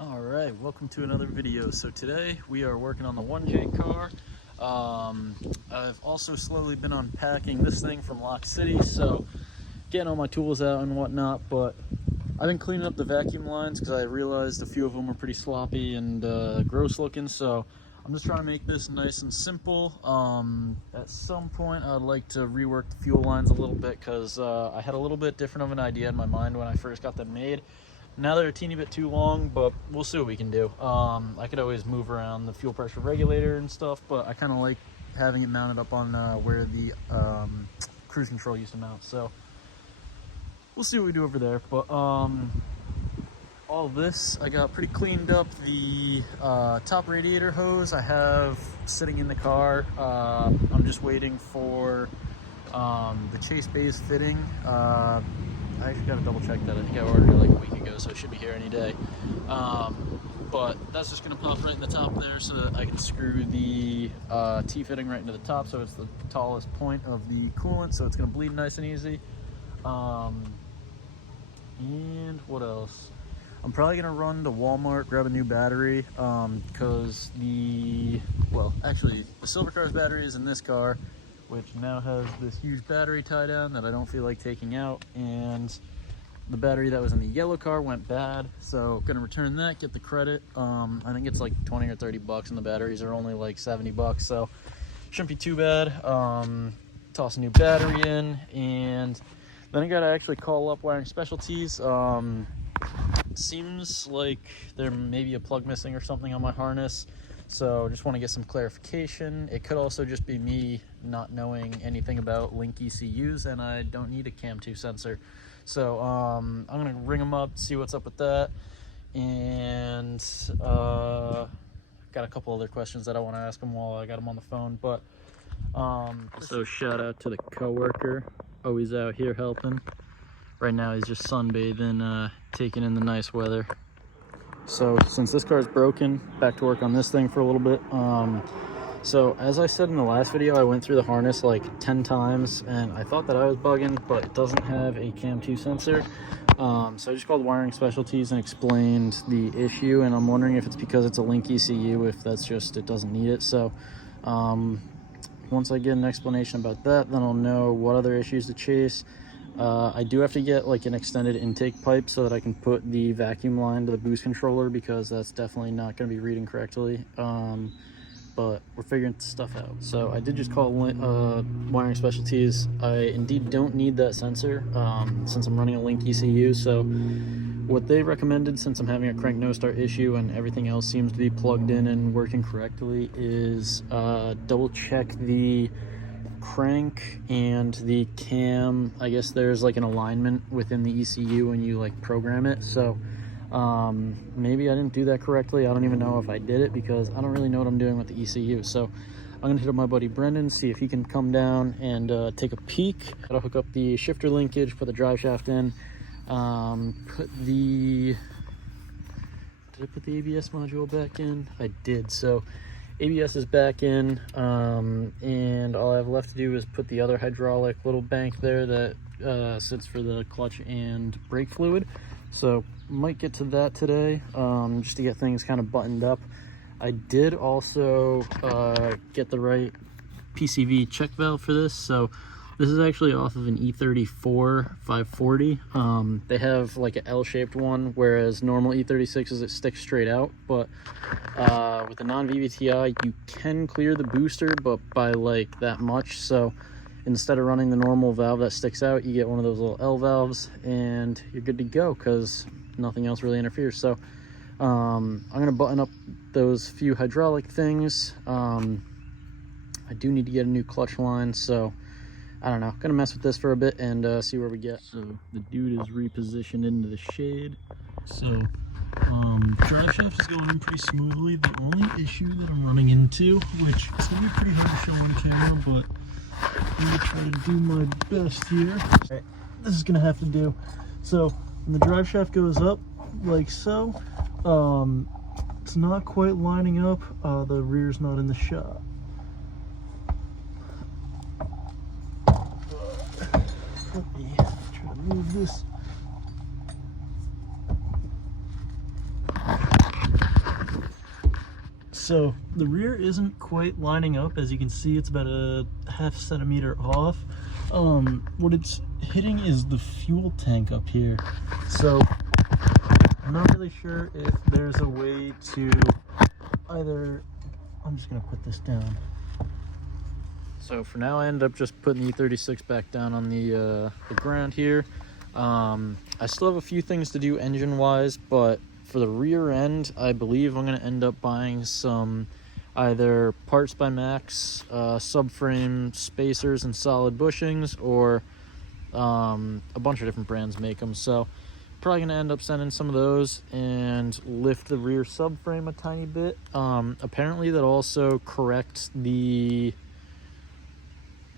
Alright, welcome to another video. So today we are working on the 1J car. I've also slowly been unpacking this thing from Lock City, so getting all my tools out and whatnot, but I've been cleaning up the vacuum lines because I realized a few of them are pretty sloppy and gross looking, so I'm just trying to make this nice and simple. At some point I'd like to rework the fuel lines a little bit because I had a little bit different of an idea in my mind when I first got them made. Now they're a teeny bit too long, but we'll see what we can do. I could always move around the fuel pressure regulator and stuff, but I kind of like having it mounted up on where the cruise control used to mount. So we'll see what we do over there. But all this, I got pretty cleaned up. The top radiator hose I have sitting in the car. I'm just waiting for the chase base fitting. I actually got to double check that. I think I ordered it like a week ago, so it should be here any day. But that's just going to pop right in the top there so that I can screw the T-fitting right into the top, so it's the tallest point of the coolant, so it's going to bleed nice and easy. And what else? I'm probably going to run to Walmart, grab a new battery, because the silver car's battery is in this car, which now has this huge battery tie down that I don't feel like taking out, and the battery that was in the yellow car went bad, so gonna return that, get the credit. I think it's like 20 or 30 bucks, and the batteries are only like 70 bucks, so shouldn't be too bad. Toss a new battery in, and then I gotta actually call up Wiring Specialties. Seems like there may be a plug missing or something on my harness, so just want to get some clarification. It could also just be me not knowing anything about link ECUs, and I don't need a CAM2 sensor. So I'm going to ring them up, see what's up with that, and got a couple other questions that I want to ask them while I got them on the phone. But so shout out to the coworker, always out here helping. Right now he's just sunbathing, taking in the nice weather. So since this car is broken, back to work on this thing for a little bit. So as I said in the last video, I went through the harness like 10 times and I thought that I was bugging, but it doesn't have a CAM2 sensor. So I just called Wiring Specialties and explained the issue, and I'm wondering if it's because it's a link ECU, if that's just it doesn't need it. So once I get an explanation about that, then I'll know what other issues to chase. I do have to get like an extended intake pipe so that I can put the vacuum line to the boost controller, because that's definitely not going to be reading correctly. But we're figuring stuff out. So I did just call Wiring Specialties. I indeed don't need that sensor since I'm running a link ECU. So what they recommended, since I'm having a crank no start issue and everything else seems to be plugged in and working correctly, is double check the crank and the cam. I guess there's like an alignment within the ECU when you like program it, so maybe I didn't do that correctly. I don't even know if I did it because I don't really know what I'm doing with the ECU. So I'm gonna hit up my buddy Brendan, see if he can come down and take a peek. I'll hook up the shifter linkage, put the drive shaft in, did I put the ABS module back in? I did. So ABS is back in, and all I have left to do is put the other hydraulic little bank there that sits for the clutch and brake fluid. So might get to that today, just to get things kind of buttoned up. I did also get the right PCV check valve for this. So this is actually off of an E34 540. They have like an L-shaped one, whereas normal E36s it sticks straight out. But with the non-VVTi, you can clear the booster, but by like that much. So instead of running the normal valve that sticks out, you get one of those little L valves, and you're good to go because nothing else really interferes. So I'm gonna button up those few hydraulic things. I do need to get a new clutch line, so I don't know, gonna mess with this for a bit and see where we get. So the dude is repositioned into the shade. So drive shaft is going in pretty smoothly. The only issue that I'm running into, which is gonna be pretty hard to show on camera, but I'm gonna try to do my best here. All right, this is gonna have to do. So when the drive shaft goes up like so, it's not quite lining up. The rear's not in the shot. Let me try to move this. So the rear isn't quite lining up. As you can see, it's about a ½ centimeter off. What it's hitting is the fuel tank up here. So I'm not really sure if there's a way to either, I'm just gonna put this down. So for now, I end up just putting the e36 back down on the ground here. I still have a few things to do engine-wise, but for the rear end, I believe I'm going to end up buying some either Parts by Max, subframe spacers and solid bushings, or a bunch of different brands make them. So probably going to end up sending some of those and lift the rear subframe a tiny bit. Apparently that also corrects the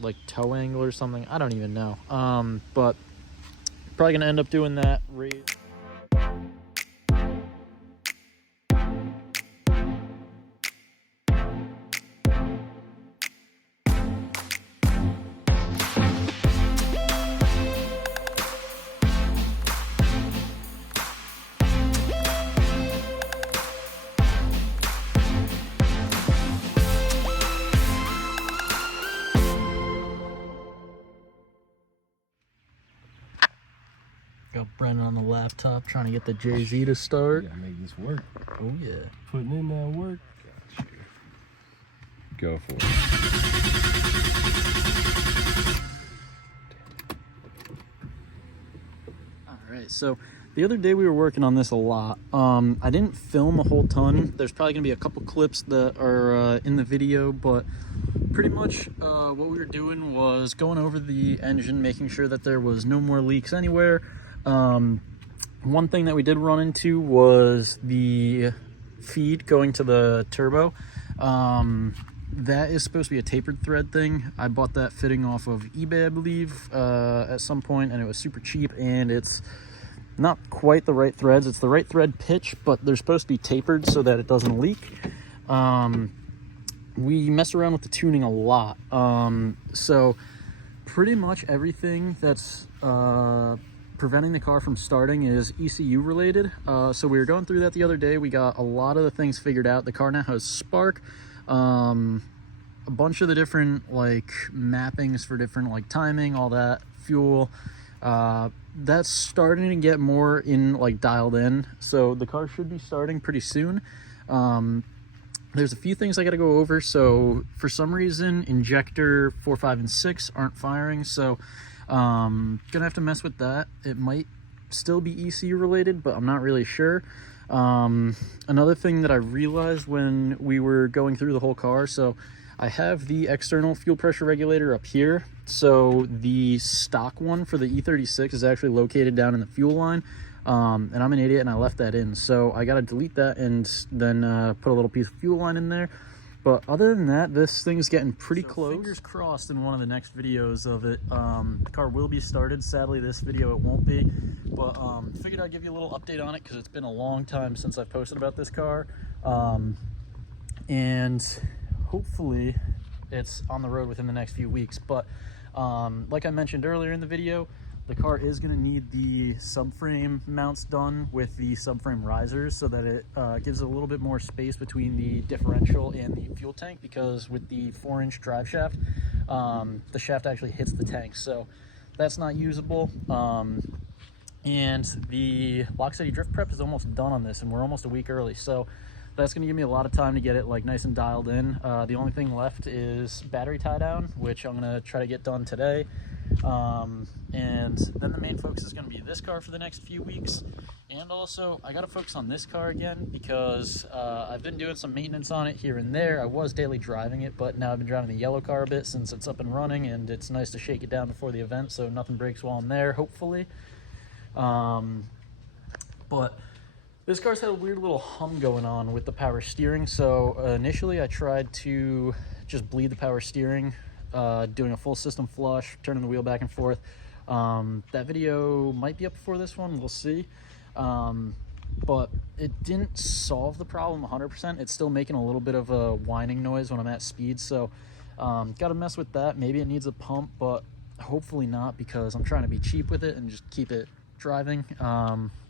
like toe angle or something. I don't even know. But probably going to end up doing that. Got Brennan on the laptop trying to get the JZ to start. Yeah, make this work. Oh yeah. Putting in that work. Got you. Go for it. Alright, so the other day we were working on this a lot. I didn't film a whole ton. There's probably gonna be a couple clips that are in the video, but pretty much what we were doing was going over the engine, making sure that there was no more leaks anywhere. One thing that we did run into was the feed going to the turbo. That is supposed to be a tapered thread thing. I bought that fitting off of eBay, I believe, at some point, and it was super cheap, and it's not quite the right threads. It's the right thread pitch, but they're supposed to be tapered so that it doesn't leak. We mess around with the tuning a lot. So pretty much everything that's preventing the car from starting is ECU related. So we were going through that the other day. We got a lot of the things figured out. The car now has spark, a bunch of the different like mappings for different like timing, all that, fuel. That's starting to get more in like dialed in. So the car should be starting pretty soon. There's a few things I got to go over. So for some reason, injector 4, 5, and 6 aren't firing. So gonna have to mess with that. It might still be ECU related, but I'm not really sure. Another thing that I realized when we were going through the whole car, so I have the external fuel pressure regulator up here. So the stock one for the e36 is actually located down in the fuel line. And I'm an idiot and I left that in. So I got to delete that and then put a little piece of fuel line in there. But other than that, this thing's getting pretty close. Fingers crossed in one of the next videos of it. The car will be started. Sadly, this video it won't be. But figured I'd give you a little update on it because it's been a long time since I've posted about this car. And hopefully it's on the road within the next few weeks. But like I mentioned earlier in the video, the car is going to need the subframe mounts done with the subframe risers so that it gives it a little bit more space between the differential and the fuel tank, because with the 4-inch drive shaft, the shaft actually hits the tank, so that's not usable. And the Lock City drift prep is almost done on this, and we're almost a week early, so that's going to give me a lot of time to get it like nice and dialed in. The only thing left is battery tie down, which I'm going to try to get done today. And then the main focus is going to be this car for the next few weeks. And also I got to focus on this car again because I've been doing some maintenance on it here and there. I was daily driving it, but now I've been driving the yellow car a bit since it's up and running, and it's nice to shake it down before the event so nothing breaks while I'm there, hopefully. But this car's had a weird little hum going on with the power steering. So initially I tried to just bleed the power steering, doing a full system flush, turning the wheel back and forth. That video might be up before this one, we'll see. But it didn't solve the problem 100%. It's still making a little bit of a whining noise when I'm at speed, so got to mess with that. Maybe it needs a pump, but hopefully not, because I'm trying to be cheap with it and just keep it driving.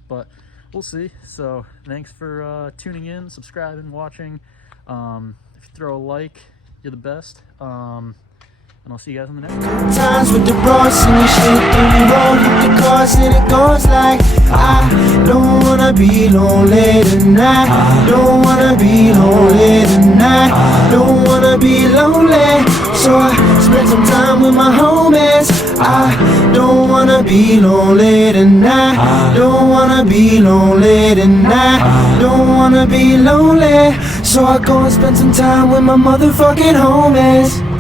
But we'll see. So thanks for tuning in, subscribing, watching. If you throw a like, you're the best. And I'll see you guys in the next one. Times with the bros and the shit, and we roll with the cars, and it goes like, I don't wanna be lonely tonight. Don't wanna be lonely tonight. Don't wanna be lonely. So I spend some time with my homies. I don't wanna be lonely tonight. Don't wanna be lonely tonight. Don't wanna be lonely. So I go and spend some time with my motherfucking homies.